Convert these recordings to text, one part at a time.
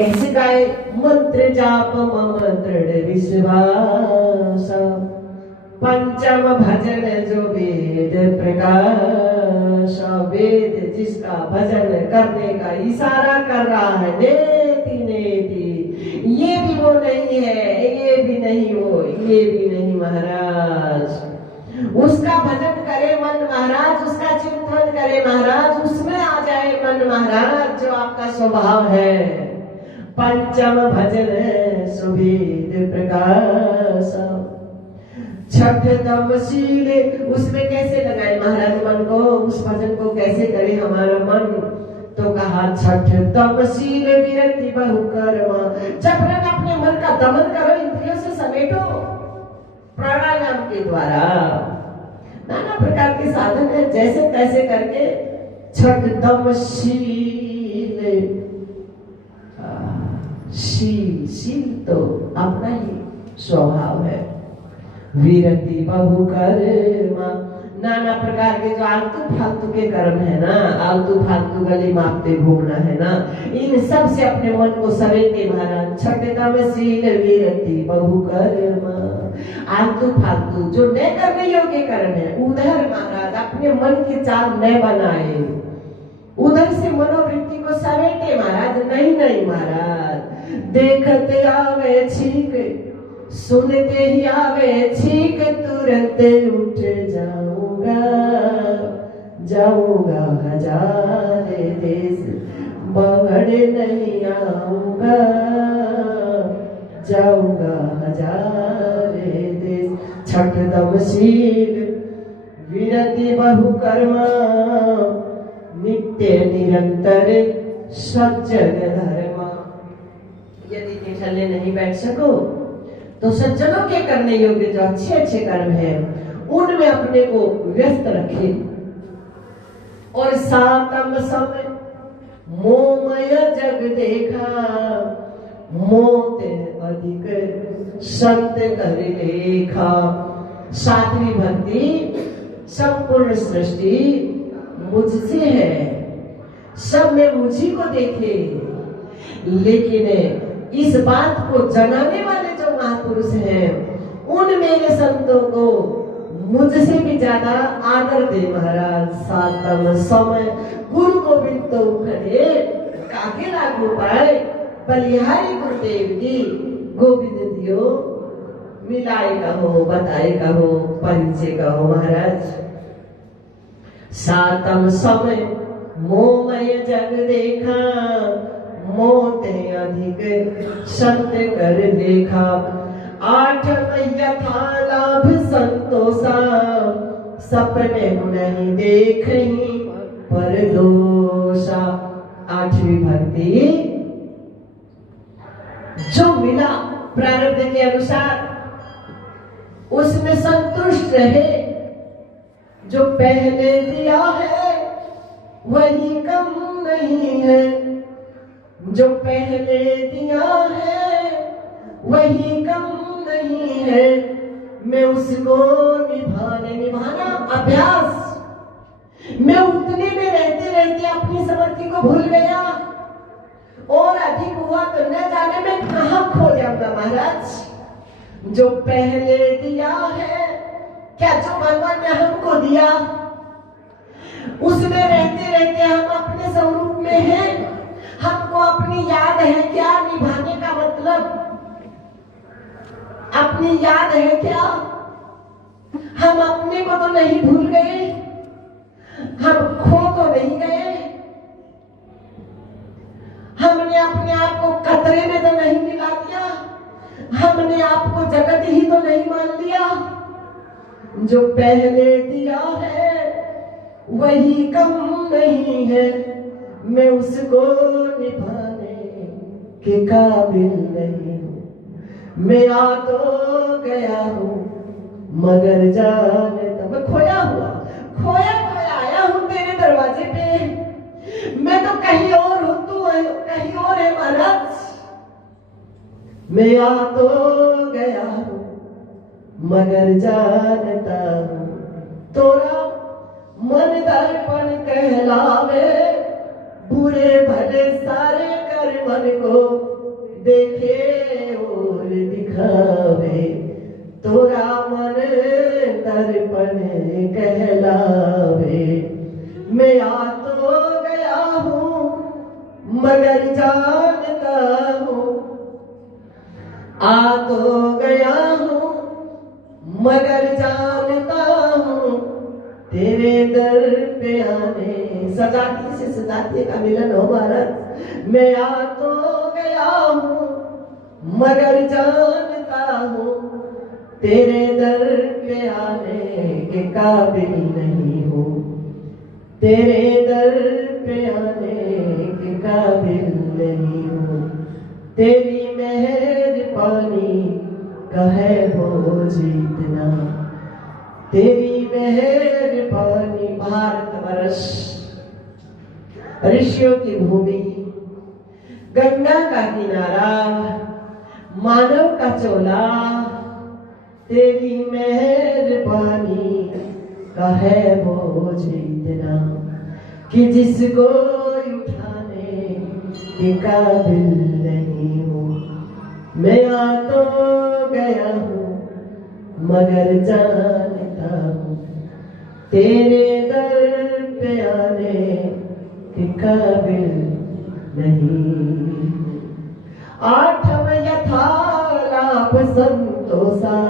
कैसे गाए? मंत्र जाप मम दृढ़ विश्वास, पंचम भजन जो वेद प्रकाश। वेद जिसका भजन करने का इशारा कर रहा है, नेति नेति, ये भी वो नहीं है, ये भी नहीं वो, ये भी नहीं महाराज। उसका भजन करे मन महाराज, उसका चिंतन करे महाराज, उसमें आ जाए मन महाराज, जो आपका स्वभाव है। पंचम भजन सुवेद प्रकाश, छठ तमशील, उसमें कैसे लगाए महाराज मन को, उस भजन को कैसे करे हमारा मन? तो कहा छठ तमशील विरति बहुकर्मा। जबरन अपने मन का दमन करो, इंद्रियों से समेटो प्राणायाम के द्वारा। नाना प्रकार के साधन है, जैसे तैसे करके छठ तमशील। शील तो अपना ही स्वभाव है। विरति बहुकर्मा, नाना प्रकार के जो आलतू फालतू के कर्म है ना, आलतू फालतू गली मापते घूमना है ना, इन सब से अपने मन को समेटे महाराज। छठतमशील विरति बहुकर्मा, आलतू फालतू जो न करने योग्य कर्म है उधर महाराज अपने मन की चाल न बनाए, उधर से मनोवृत्ति को समेटे महाराज। नहीं नहीं महाराज, देखते आवे छीक, सुनते ही आवे छीक, तुरंत उठ जाऊंगा, जाऊंगा हजारे देश, बगड़ नहीं आऊंगा, जाऊंगा हजारे देश। छठ तमशील विरति बहुकर्मा, नित्य निरंतर सज्जन धर्मा। यदि निठल्ले नहीं बैठ सको तो सज्जनों के करने योग्य जो अच्छे अच्छे कर्म हैं उनमें अपने को व्यस्त रखे। और सातम समय मोमय जग देखा, मोते अधिक संत कर लेखा। सातवीं भक्ति, संपूर्ण सृष्टि मुझसे है, सब में मुझी को देखे, लेकिन इस बात को जनाने वाले जो महापुरुष हैं उन मेरे संतों को मुझसे भी ज्यादा आदर दे महाराज। सातम समय गुरु गोविंद तो खड़े, काके लागू पाए, बलिहारी गुरुदेव की गोविंद दियो, मिलाए कहो, बताए कहो, परिचय कहो महाराज। सातम समय मोमय जग देखा, मोते अधिक संत कर देखा। आठम यथा लाभ संतोषा, सपने नहीं देखी पर दोषा। आठवीं भक्ति, जो मिला प्रारब्ध के अनुसार उसमें संतुष्ट रहे, जो पहले दिया है वही कम नहीं है, जो पहले दिया है वही कम नहीं है। मैं उसको निभाना अभ्यास, मैं उतने में रहते रहते अपनी समर्थी को भूल गया, और अधिक हुआ तो न जाने में कहां खो जाऊंगा महाराज। जो पहले दिया है, क्या जो भगवान ने हमको दिया उसमें रहते रहते हम अपने स्वरूप में हैं, हमको अपनी याद है क्या निभाने का मतलब? अपनी याद है क्या? हम अपने को तो नहीं भूल गए, हम खो तो नहीं गए, हमने अपने आप को कतरे में तो नहीं मिला दिया, हमने आपको जगत ही तो नहीं मान लिया। जो पहले दिया है वही कम नहीं है, मैं उसको निभाने के काबिल नहीं हूं। मैं आ तो गया हूं मगर जाने तक मैं खोया खोया आया हूं तेरे दरवाजे पे। मैं तो कहीं और हूं, तू कहीं और है महाराज। मैं आ तो गया हूं मगर जानता हूं तोरा मन दर्पण कहलावे। बुरे भले सारे कर मन को देखे और दिखावे, तोरा मन दर्पण कहलावे। मैं आ तो गया हूँ मगर जानता हूँ, आ तो गया हूँ मगर जानता हूँ, तेरे दर पे आने सजाती से सजाती का मिलन हो महाराज। मैं आ तो गया हूँ मगर जानता हूँ, तेरे दर पे आने के काबिल नहीं हूँ, तेरे दर पे आने के काबिल नहीं हूँ। तेरी मेहरबानी का है बोझ इतना, तेरी मेहरबानी। भारतवर्ष ऋषियों की भूमि, गंगा का किनारा, मानव का चोला, तेरी मेहरबानी का है बोझ इतना कि जिसको उठाने के काबिल नहीं हूँ। मैं आ तो गया हूँ मगर जानता हूँ, तेरे दर पे आने के काबिल नहीं। आठव यथालाप संतोषा,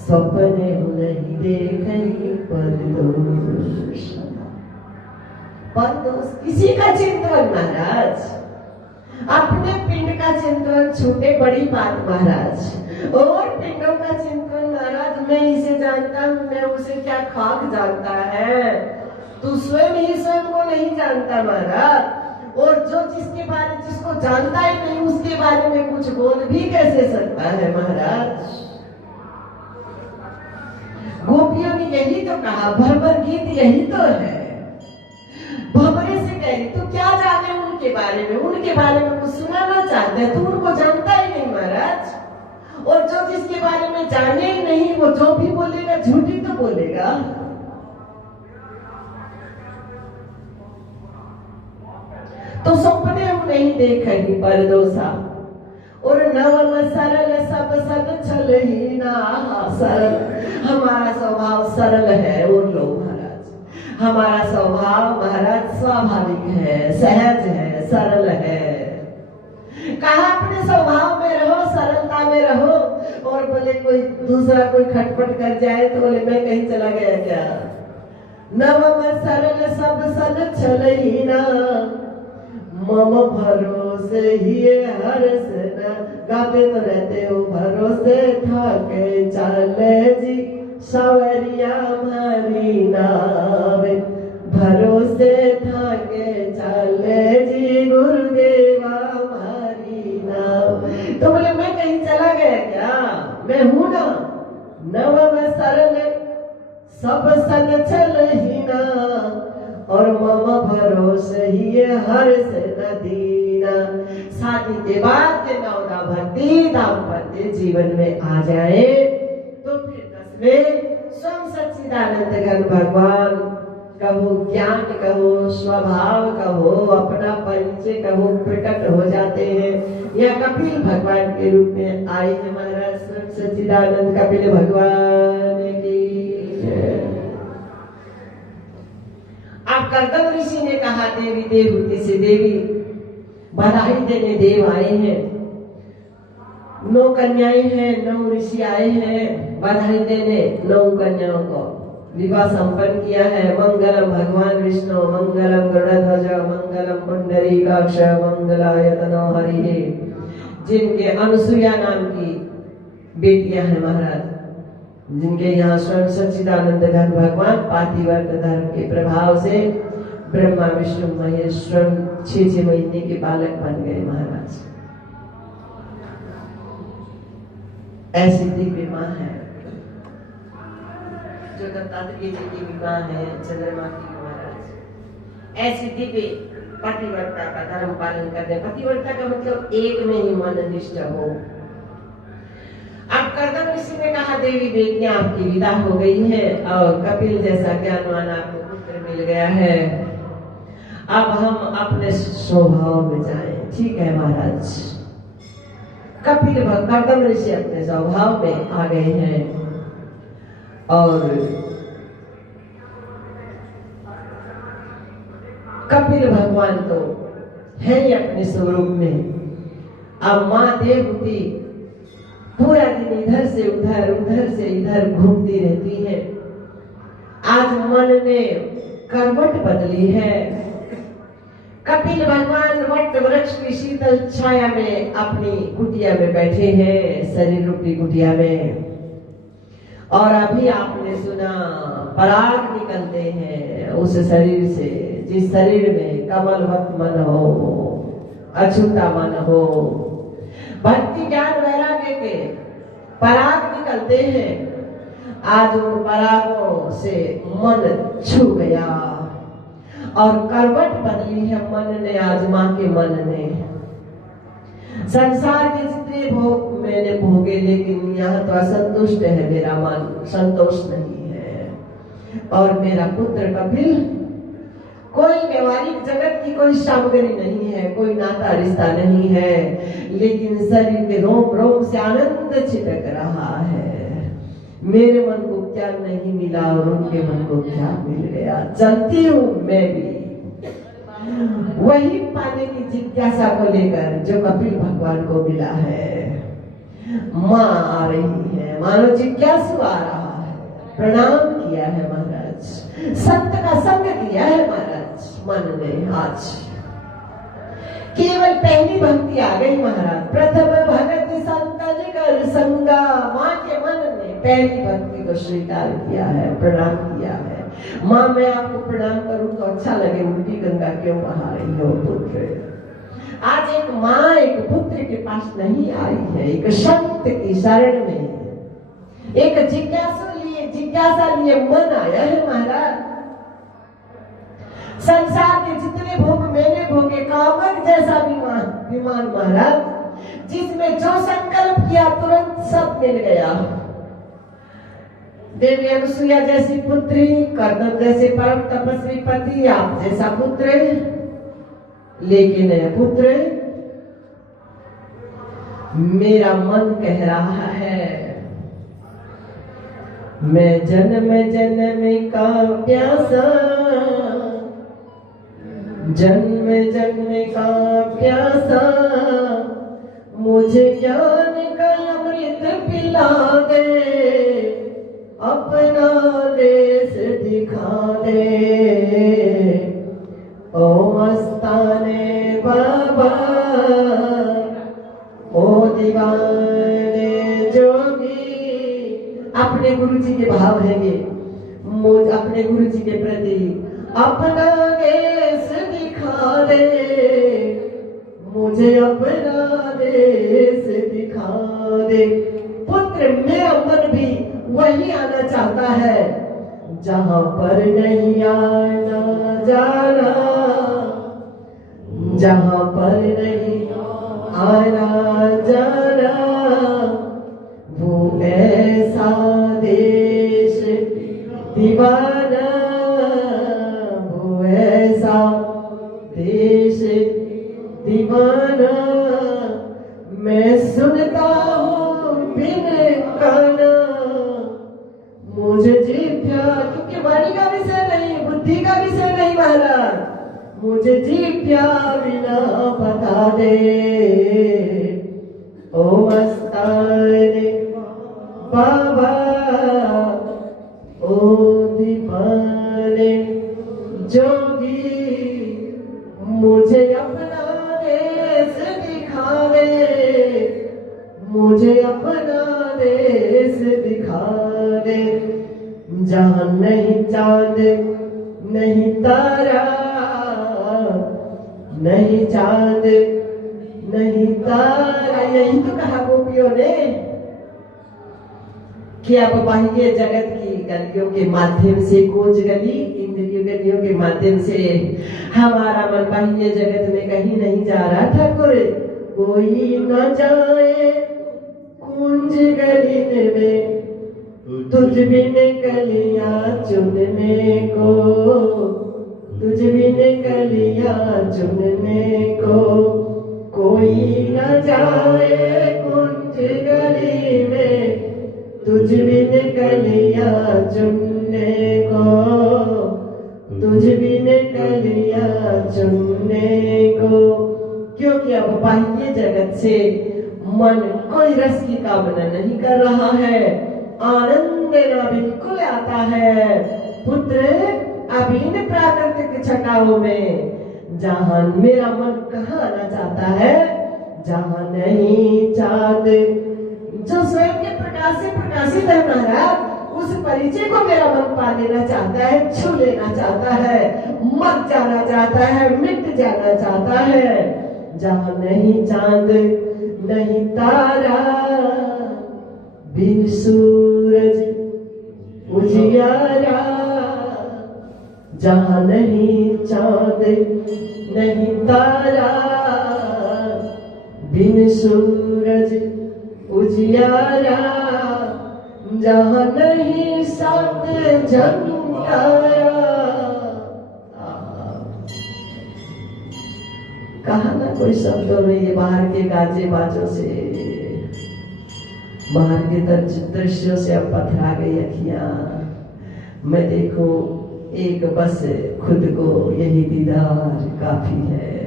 सपने नहीं देखे परदोष। परदोष किसी का चिंतन महाराज, अपने पिंड का चिंतन छूटे बड़ी बात महाराज, और पिंडों का चिंतन महाराज। मैं इसे जानता हूँ, मैं उसे क्या खाक जानता है, तू स्वयं ही स्वयं को नहीं जानता महाराज। और जो जिसको जानता ही नहीं उसके बारे में कुछ बोल भी कैसे सकता है महाराज। गोपियों ने यही तो कहा, भ्रमर गीत यही तो है। भंवरे से कह रही तो क्या जाने उनके बारे में, उनके बारे में कुछ सुनाना चाहते हैं, तू उनको जानता ही नहीं महाराज। और जो जिसके बारे में जाने ही नहीं वो जो भी बोलेगा झूठी तो बोलेगा। तो सपने हम नहीं देखेंगे परदोसा। और नवम सरल सब सद छल ही ना सरल, हमारा स्वभाव सरल है। और लो महाराज, हमारा स्वभाव महाराज स्वाभाविक है, सहज है, सरल है। कहा अपने स्वभाव में रहो, सरलता में रहो। और बोले कोई दूसरा कोई खटपट कर जाए तो बोले मैं कहीं चला गया क्या। नवम सरल सब सद छल ही ना, मम भरोसे ही हर्ष न। गाते तो रहते हो, भरोसे ठाके चाले जी सवरिया मारी नावे, भरोसे ठाके चाले जी गुरुदेवा मारी नाव। तो बोले मैं कहीं चला गया क्या, मैं हूं ना। नवम सरल सब सन छल ही ना, और मम भरोसे ही हर्ष न दीना। शादी के बाद के नवदा भक्ति दाम्पत्य जीवन में आ जाए तो फिर 10वें स्वयं सच्चिदानंद घन भगवान कहो, ज्ञान कहो, स्वभाव कहो, अपना परिचय कहो, प्रकट हो जाते हैं। या कपिल भगवान के रूप में आए हैं महाराज स्वयं सच्चिदानंद कपिल भगवान की। अब कर्दम ऋषि ने कहा देवी देवहूति से, देवी बधाई देने देव आए हैं, 9 कन्याएं हैं, 9 ऋषि आए हैं बधाई देने। 9 कन्याओं को विवाह संपन्न किया है। मंगलम भगवान विष्णु, मंगलम गरुड़ध्वज, मंगलम पुंडरीकाक्ष, मंगलायतनो हरिः। जिनके अनुसुईया नाम की बेटियां हैं महाराज, जिनके यहाँ स्वयं सच्चिदानंद घन भगवान पातिव्रत धर्म के प्रभाव से ब्रह्मा विष्णु महेश स्वयं 6 महीने के बालक बन गए महाराज। ऐसी दिव्य माँ है जो दत्तात्रेय जी की माँ है, चंद्रमा की महाराज। ऐसी दिव्य पतिव्रता का धर्म पालन करने, पतिव्रता का मतलब एक में ही मन निष्ठ हो। अब कर्दम ऋषि ने कहा देवी बेटियां आपकी विदा हो गई है और कपिल जैसा ज्ञानवान आपको पुत्र मिल गया है, अब हम अपने स्वभाव में जाएं। ठीक है महाराज। कपिल कर्दम ऋषि अपने स्वभाव में आ गए हैं और कपिल भगवान तो है ही अपने स्वरूप में। अब माँ देवहूति पूरा दिन इधर से उधर उधर से इधर घूमती रहती है। आज मन ने करवट बदली है। कपिल भगवान वट वृक्ष की शीतल छाया में अपनी कुटिया में बैठे हैं, शरीर रूपी कुटिया में। और अभी आपने सुना पराग निकलते हैं उस शरीर से, जिस शरीर में कमलवत मन हो, अछूता मन हो, भक्ति ज्ञान वैराग्य के पराग निकलते हैं। आज उन परागों से मन छू गया और करवट बदली है मन ने, आज माँ के मन ने। संसार के जितने भोग मैंने भोगे, लेकिन यहाँ तो असंतुष्ट है मेरा मन, संतोष नहीं है। और मेरा पुत्र कपिल कोई व्यवहारिक जगत की कोई सामग्री नहीं है, कोई नाता रिश्ता नहीं है, लेकिन शरीर के रोम रोम से आनंद छिटक रहा है। मेरे मन को क्या नहीं मिला और उनके मन को क्या मिल गया। चलती हूँ मैं भी वही पाने की जिज्ञासा को लेकर जो कपिल भगवान को मिला है। माँ आ रही है, मानो जिज्ञासु आ रहा है। प्रणाम किया है महाराज, संत का संग किया है महाराज मन ने। आज केवल पहली भक्ति आ गई महाराज, प्रथम भगत संतन कर संगा। माँ के मन ने पहली भक्ति को स्वीकार किया है, प्रणाम किया है। माँ मैं आपको प्रणाम करूं तो अच्छा लगे, उल्टी गंगा क्यों बहा रही हो पुत्र। आज एक माँ एक पुत्र के पास नहीं आई है, एक संत की शरण में, एक जिज्ञासा लिए मन आया है महाराज। संसार के जितने भोग मैंने भोगे, कामक जैसा विमान महाराज, जिसमें जो संकल्प किया तुरंत सब मिल गया। देवी अनुसुईया जैसी पुत्री, कर्दम जैसे परम तपस्वी पति, आप जैसा पुत्र, लेकिन पुत्र मेरा मन कह रहा है मैं जन्म जन्म का प्यासा, जन्म जन्म का प्यासा, मुझे ज्ञान का अमृत पिला दे, अपना देश दिखा दे। ओ मस्ताने बाबा, ओ दीवाने जोगी। अपने गुरु जी के भाव है ये, अपने गुरु जी के प्रति अपना देश दिखा दे, मुझे अपना देश दिखा दे। पुत्र मेरा मन भी वही आना चाहता है जहां पर नहीं आना जाना, जहां पर नहीं आना जाना, वो ऐसा देश दीवाना, वो ऐसा देश दीवाना। मैं सुनता हूँ बिन गाना, मुझे जीव प्यार, क्योंकि वाणी का विषय नहीं, बुद्धि का विषय नहीं महाराज, मुझे जीव प्यार बिना बता दे। ओ मस्ताने बाबा, ओ दीवाने जोगी, मुझे अपना देश दिखा दे, मुझे अपना देश दिखा दे। जहां नहीं चांद नहीं तारा, नहीं चांद नहीं तारा, यही तो कहा गोपियों ने कि अब बाह्य जगत की गलियों के माध्यम से, खोज गली इंद्रियों गलियों के माध्यम से हमारा मन बाह्य जगत में कहीं नहीं जा रहा। ठाकुर कोई न जाए कुंज गली में, तुझ बिन कलियां चुनने को, तुझ बिन कलियां चुनने को। कोई कोई न जाए कुंज गली में तुझ बिन कलिया चुनने को, तुझ बिन कलिया चुनने को। क्योंकि अब बाह्य जगत से मन कोई रस की कामना नहीं कर रहा है, आनंद देना बिल्कुल आता है। पुत्र अब इन प्राकृतिक छटाओं में जहां मेरा मन कहाँ आना चाहता है, जहां नहीं चाँद जो स्वयं के प्रकाश से प्रकाशित है महाराज, उस परिचय को मेरा मन पा लेना चाहता है, छू लेना चाहता है, मर जाना चाहता है, मिट जाना चाहता है। जहां नहीं चांद नहीं तारा बिन सूरज उजियारा, जहां नहीं चांद नहीं तारा बिन सूरज उजियारा, जहां नहीं शब्द झंकारा। कहा ना कोई शब्दों में ये बाहर के गाजे बाजों से, बाहर के दृश्यों से अब पथरा गई अखियां। मैं देखो एक बस खुद को यही दीदार काफी है,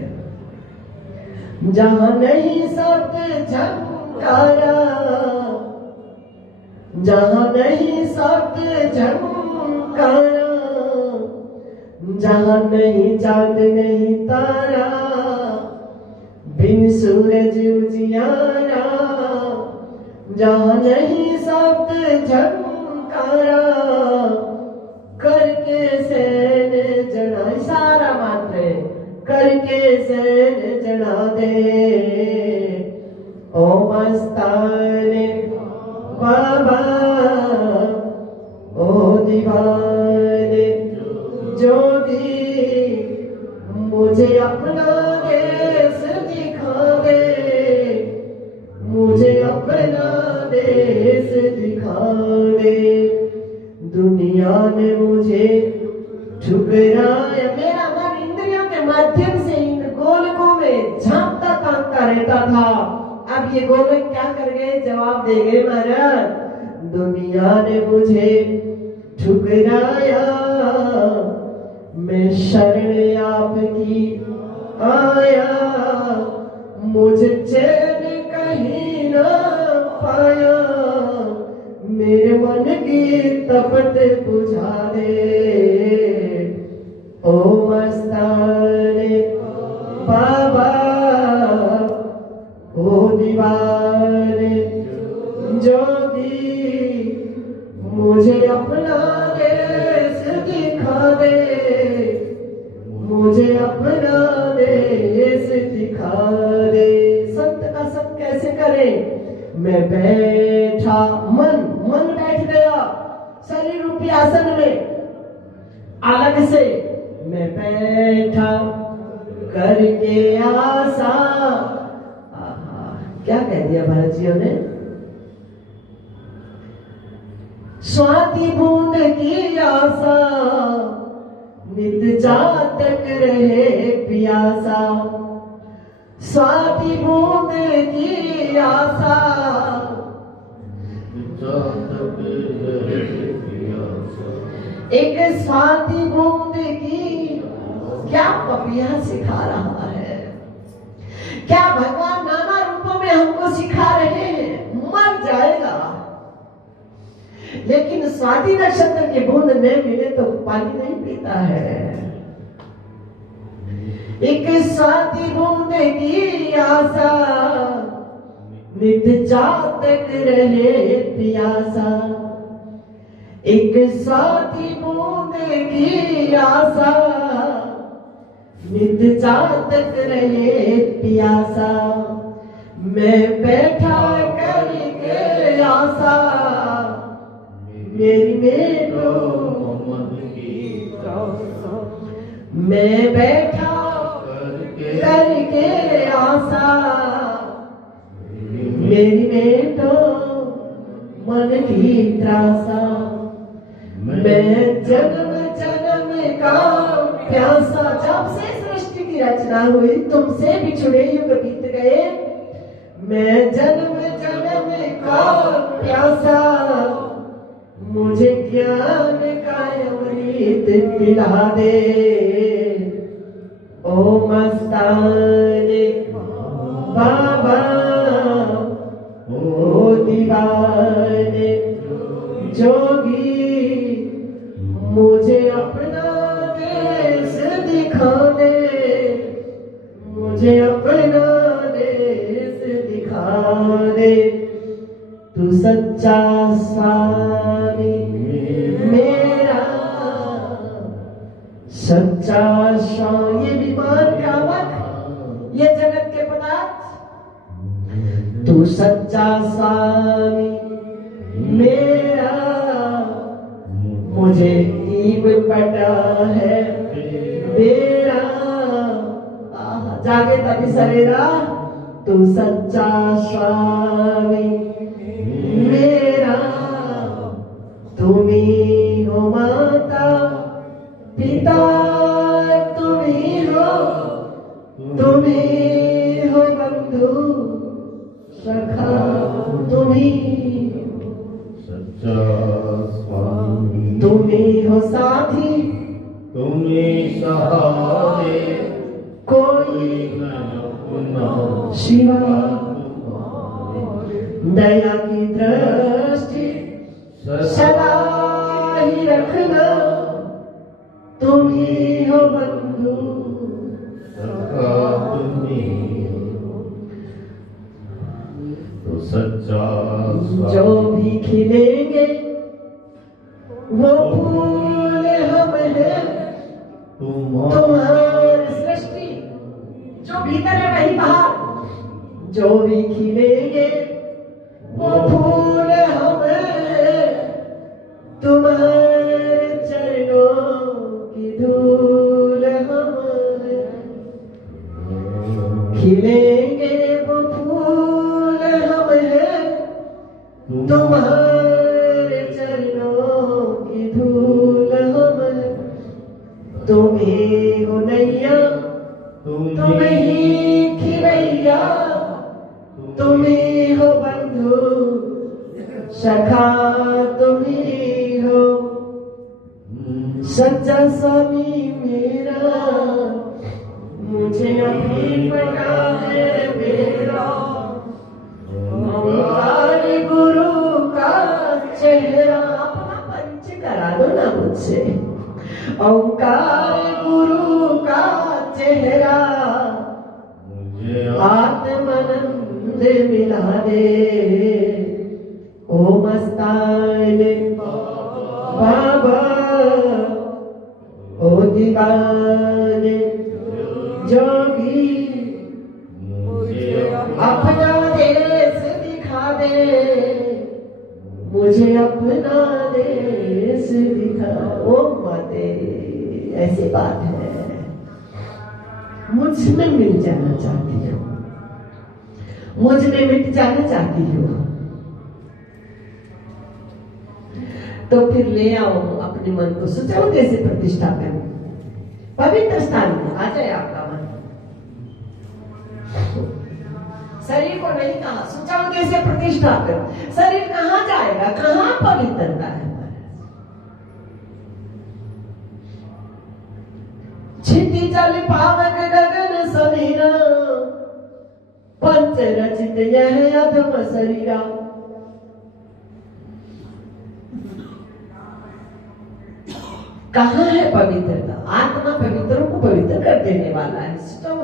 जहां नहीं शब्द झंकारा, जहां नहीं शब्द झंकारा, जहां नहीं चांद नहीं तारा बिन सूरज उजियारा, जहां नहीं शब्द झंकारा करके सैन जड़ा, इशारा मात्र करके सैन जड़ा दे। ओ मस्ताने बाबा ओ दीवाने जोगी, मुझे अपना देश दिखा दे, मुझे अपना देश दिखा दे। दुनिया ने मुझे ठुकराया, मेरा मन इंद्रियों के माध्यम से इन गोलकों में झांकता ताकता रहता था, अब ये गोलक क्या कर गए, जवाब दे गए महाराज। दुनिया ने मुझे ठुकराया, मैं शरण आपकी आया, मुझे चैन कहीं ना पाया, मेरे मन की तपत बुझा दे। ओ मस्ताने बाबा ओ दीवाने जोगी, मुझे अपना देश दिखा दे, मुझे अपना देश दिखा दे। संत का संग कैसे करें? मैं बैठा, मन बैठ गया शरीर रूपी आसन में, अलग से मैं बैठा करके आशा। क्या कह दिया भारत जियों ने? स्वाति बूंद की आशा नित जातक रहे प्यासा, स्वाति बूंद की आशा एक स्वाति बूंद की क्या पपिया सिखा रहा है, क्या भगवान नाना रूपों में हमको सिखा रहे हैं। मर जाएगा लेकिन स्वाति नक्षत्र की बूंद नहीं मिले तो पानी नहीं पीता है। एक स्वाति बूंद की आशा नित जातक रहे प्यासा, एक स्वाति बूंद की आशा नित जातक रहे प्यासा। मैं बैठा करके आशा मेरी मेरो मैं बैठा करके आशा मेरी में तो मन की त्रासा। मैं जन्म जन्म का प्यासा, जब से सृष्टि की रचना हुई, तुमसे बिछुड़े युग बीत गए। मैं जन्म जन्म का प्यासा, मुझे ज्ञान का अमृत पिला दे। ओ मस्ताने बाबा, ओ दीवाने जोगी, मुझे अपना देश दिखा दे, मुझे अपना देश दिखा दे। तू सच्चा स्वामी मेरा, सच्चा स्वामी। ये बीमार कामक, ये जगत के पदार्थ, तू सच्चा स्वामी मेरा, मुझे नीम पटा है मेरा। जागे तभी सवेरा, तू सच्चा स्वामी मेरा। तुम्ही हो माता पिता, तुम्ही हो बंधु सखा, तुम्ही सच्चा स्वामी। तुम्ही हो साथी, तुम्ही सहारे, कोई न अपना शिवा। दया की दृष्टि सदा ही रखना, तुम्ही हो बंधु सखा, तुम्ही तो सच्चा स्वामी। जो भी खिलेंगे वो फूल हम हैं, तुम्हारी सृष्टि। जो भीतर है वही बाहर, जो भी खिलेंगे वो फूल हम हैं, तुम्हारे चरणों की धूल हम हैं। खिलेंगे वो फूल हम हैं, तुम्हारे चरणों की धूल हम हैं। तुम्ही हो नैया, तुम ही खिलैया, तुम्ही हो बंधु सखा, तुम्ही हो सच्चा स्वामी मेरा। मुझे अभी पता है मेरा, हमारे गुरु का चेहरा। अपना पंच करा दो ना मुझसे। ओंकार गुरु का चेहरा, आत्मानंद मिला दे। ओ मस्ताने बाबा, ओ दीवाने जोगी, अपना देश दिखा दे, मुझे अपना देश दिखा। ओ माते, ऐसी बात है, मुझ में मिल जाना चाहती हो, मुझ में मिट जाना चाहती हो, तो फिर ले आओ अपने मन को सुचारू कैसे प्रतिष्ठा करें। पवित्र स्थान में आ जाए आपका मन। शरीर को नहीं कहा सुचारू कैसे प्रतिष्ठा करें। शरीर कहाँ जाएगा, कहाँ पवित्रता है। छिति जल पावक गगन समीरा, पंच रचित यह अधम शरीरा। कहाँ है पवित्रता। आत्मा पवित्रों को पवित्र कर देने वाला है।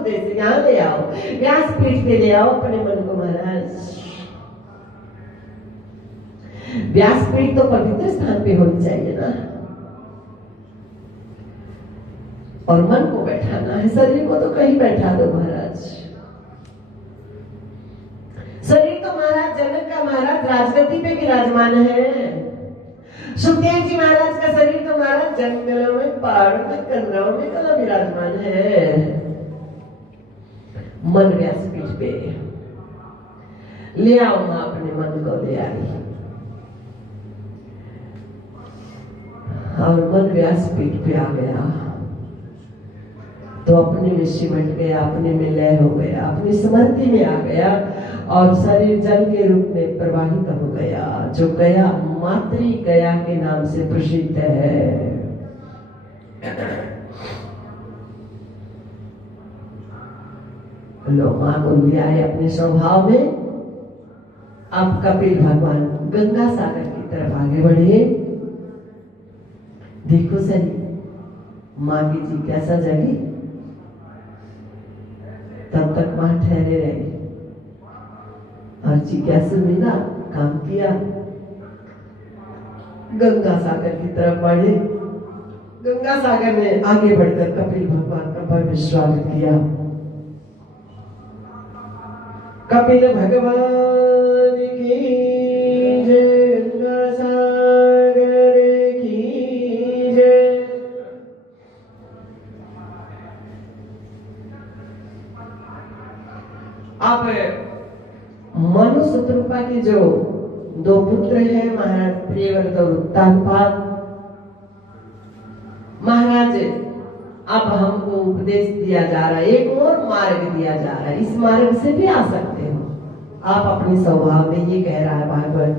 देश यहाँ ले आओ, व्यासपीठ पे ले आओ अपने मन को महाराज। व्यासपीठ तो पवित्र स्थान पे होनी चाहिए ना, और मन को बैठाना है। शरीर को तो कहीं बैठा दो महाराज। शरीर तो महाराज जनक का महाराज राजगद्दी पे विराजमान है। सुखदेव जी महाराज का शरीर तो महाराज जंगलों में, पहाड़ों में, कन्राओं में कहाँ विराजमान है। मन व्यासपीठ पे ले आओ मां, अपने मन को ले आई और मन व्यासपीठ पे आ गया। तो अपने में सिमट गया, अपने में लय हो गया, अपनी स्मृति में आ गया और शरीर जल के रूप में प्रवाहित हो गया, जो गया मातृ गया के नाम से प्रसिद्ध है। लो माँ को लिया है अपने स्वभाव में। अब कपिल भगवान गंगा सागर की तरफ आगे बढ़े। देखो सही माँ की जिज्ञासा जगी, तब तक माँ ठहरे रहे और जिज्ञासा मिला, काम किया, गंगा सागर की तरफ बढ़े। गंगा सागर में आगे बढ़कर कपिल भगवान का भव्य स्वागत किया। कपिल भगवान की जय, गंगा सागर की जय। अब मनु शत्रुपा के जो दो पुत्र हैं, महाराज प्रियव्रत और उत्तानपाद, महाराज अब हमको उपदेश दिया जा रहा है, एक और मार्ग दिया जा रहा है, इस मार्ग से भी आ सकते हो आप अपने स्वभाव में। ये कह रहा है भागवत,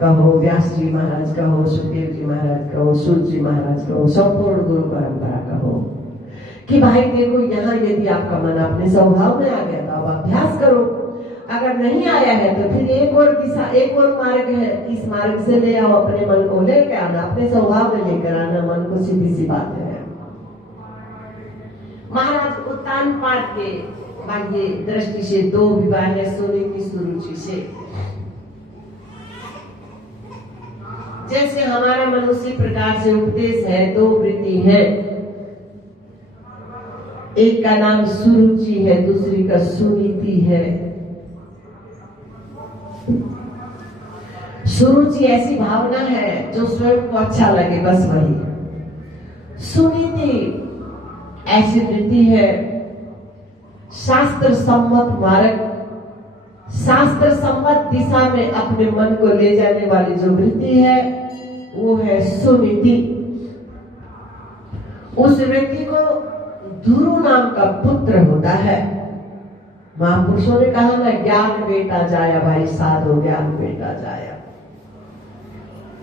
कहो व्यास जी महाराज कहो, सुखदेव जी महाराज कहो, सूत जी महाराज कहो, संपूर्ण गुरु परंपरा कहो कि भाई देखो यहाँ यदि आपका मन अपने स्वभाव में आ गया तो आप अभ्यास करो, अगर नहीं आया है तो फिर एक और दिशा, एक और मार्ग है, इस मार्ग से ले आओ, अपने मन को लेकर आना, अपने स्वभाव में लेकर आना मन को, सीधी सी बात है। महाराज उत्तानपाद के बाह्य दृष्टि से दो विवाह है, सुनीति सुरुचि से। जैसे हमारा मन उसी प्रकार से उपदेश है, दो वृत्ति है, एक का नाम सुरुचि है, दूसरी का सुनीति है। सुरुचि ऐसी भावना है जो स्वयं को अच्छा लगे, बस वही। सुनीति ऐसी वृत्ति है, शास्त्र सम्मत मार्ग, शास्त्र सम्मत दिशा में अपने मन को ले जाने वाली जो वृत्ति है वो है सुनीति। उस व्यक्ति को ध्रुव नाम का पुत्र होता है। महापुरुषों ने कहा ना, ज्ञान बेटा जाया भाई साधो, ज्ञान बेटा जाया।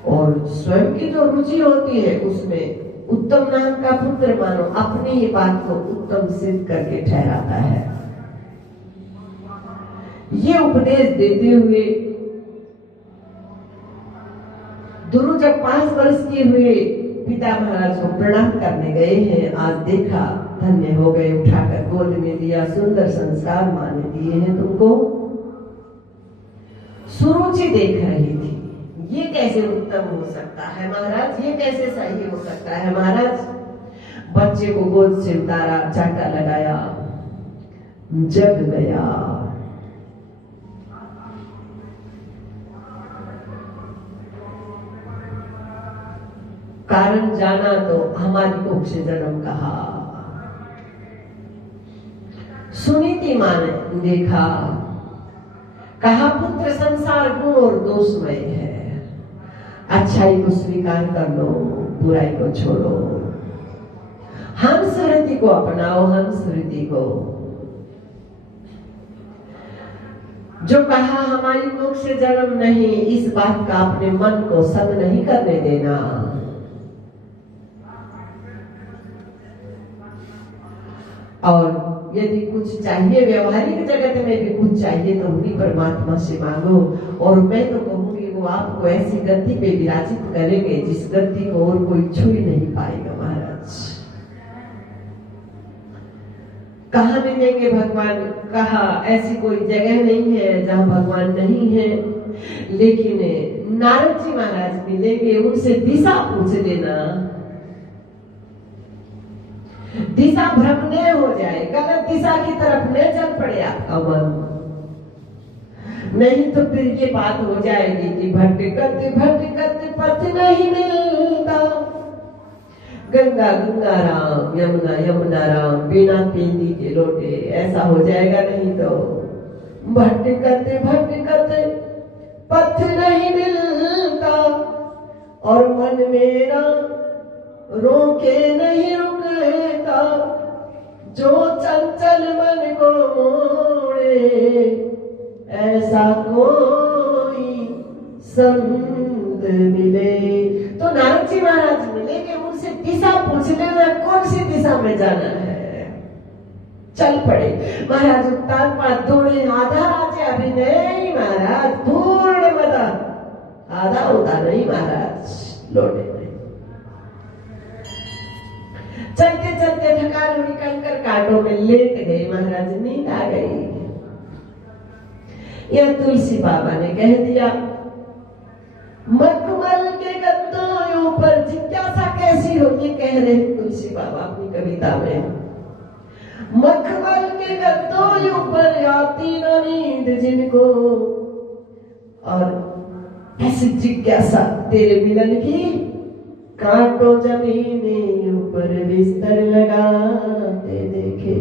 और स्वयं की जो रुचि होती है उसमें उत्तम नाम का पुत्र मानो अपनी ही बात को उत्तम सिद्ध करके ठहराता है। ये उपदेश देते हुए ध्रुव जब 5 वर्ष के हुए पिता महाराज को प्रणाम करने गए हैं, आज देखा धन्य हो गए, उठाकर गोद में लिया, सुंदर संस्कार माने दिए हैं तुमको। सुरुचि देख रही थी, ये कैसे उत्तम हो सकता है महाराज, ये कैसे सही हो सकता है महाराज। बच्चे को गोद से उतारा, चाटा लगाया, जग गया। कारण जाना तो हमारी कोख से जन्म कहा। सुनीति मां ने देखा, कहा पुत्र संसार गुण और दोषमय है, अच्छाई को स्वीकार कर लो, बुराई को छोड़ो, हंस रीति को अपनाओ, हंस रीति को। जो कहा हमारी कोख से जन्म नहीं, इस बात का अपने मन को संग नहीं करने देना। और यदि कुछ चाहिए, व्यवहारिक जगत में भी कुछ चाहिए तो उन्हीं परमात्मा से मांगो। और मैं तो कहूंगी वो आपको ऐसी गति पे विराजित करेंगे जिस गति को और कोई छू ही नहीं पाएगा महाराज। कहा मिलेंगे भगवान, कहा ऐसी कोई जगह नहीं है जहां भगवान नहीं है, लेकिन नारद जी महाराज मिलेंगे, उनसे दिशा पूछ लेना, दिशा भ्रम न हो जाए, गलत दिशा की तरफ न चल पड़े आपका मन। नहीं तो फिर ये बात हो जाएगी कि भटकते भटकते पथ नहीं मिलता, गंगा गंगा राम, यमुना यमुना राम, बिना पीनी के लोटे, ऐसा हो जाएगा। नहीं तो भटकते भटकते पथ नहीं मिलता और मन मेरा रोके नहीं रुकता, जो चंचल मन को मोड़े, ऐसा कोई संत मिले। तो नारद जी महाराज मिले कि उनसे दिशा पूछ लेना, कौन सी दिशा में जाना है। चल पड़े महाराज, उत्तान पात दौड़े, आधा राज्य अभी नहीं महाराज, पूर्ण मदा आधा होता नहीं महाराज, लौटे नहीं। चलते चलते थकान हुई, कंकर कांटों में लेट गए महाराज, नींद आ गई। यह तुलसी बाबा ने कह दिया, मखमल के गद्दों ऊपर जिज्ञासा कैसी हो, ये कह रहे तुलसी बाबा अपनी कविता में। मखमल के गद्दों ऊपर आती न नींद जिनको, और ऐसी जिज्ञासा तेरे मिलन की, कांटों जमीने ऊपर बिस्तर लगाते देखे,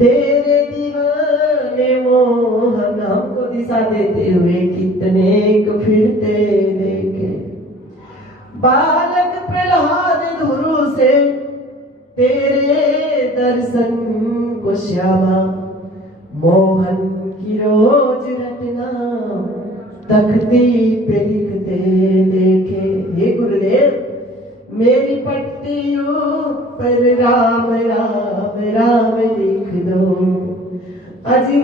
तेरे दीवाने मोहन हमको दिशा देते हुए कितने को फिरते देखे। बालक प्रहलाद धुरु से तेरे दर्शन को श्यामा, मोहन की रोज रटना तख्ती पे लिखते देखे। हे गुरुदेव, मेरी पट्टी पर राम राम राम लिख दो, अजी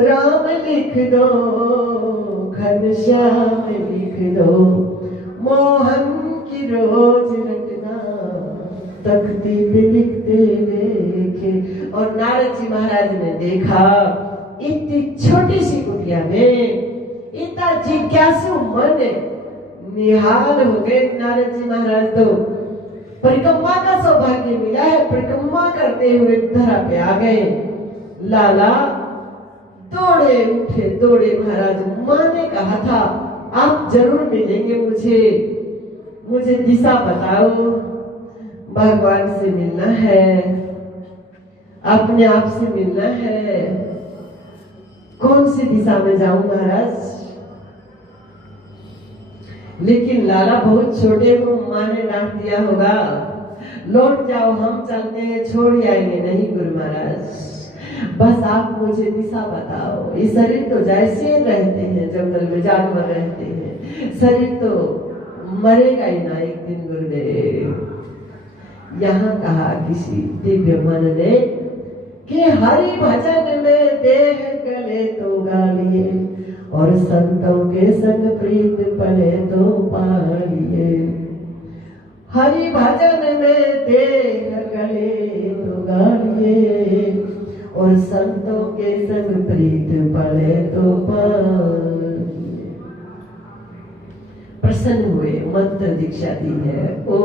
राम लिख दो, घनश्याम लिख दो, मोहन की रोज रटना तख्ती पे लिखते देखे। और नारद जी महाराज ने देखा, इतनी छोटी सी कुटिया में इतना जिज्ञासु मन निहाल हो गए नारद जी महाराज। तो परिक्रमा का सौभाग्य मिला है, परिक्रमा करते हुए धरा पे आ गए। लाला दौड़े उठे, दौड़े महाराज, माँ ने कहा था आप जरूर मिलेंगे मुझे दिशा बताओ, भगवान से मिलना है, अपने आप से मिलना है, कौन सी दिशा में जाऊं महाराज। लेकिन लाला बहुत छोटे को माँ ने डांट दिया होगा, लौट जाओ, हम चलते हैं, छोड़ आएंगे। नहीं गुरु महाराज, बस आप मुझे दिशा बताओ। ये शरीर तो जैसे रहते हैं, जंगल में जानवर रहते हैं, शरीर तो मरेगा ही ना एक दिन गुरुदेव। यहाँ कहा किसी दिव्य मन ने कि हरि भजन में देह गले तो गालिए, और संतों के संग प्रीत पले तो पालिए। हरि भजन में देह गले तो गालिए, और संतों के संग प्रीत पले तो पालिए। प्रसन्न हुए, मंत्र दीक्षा दी है। ओ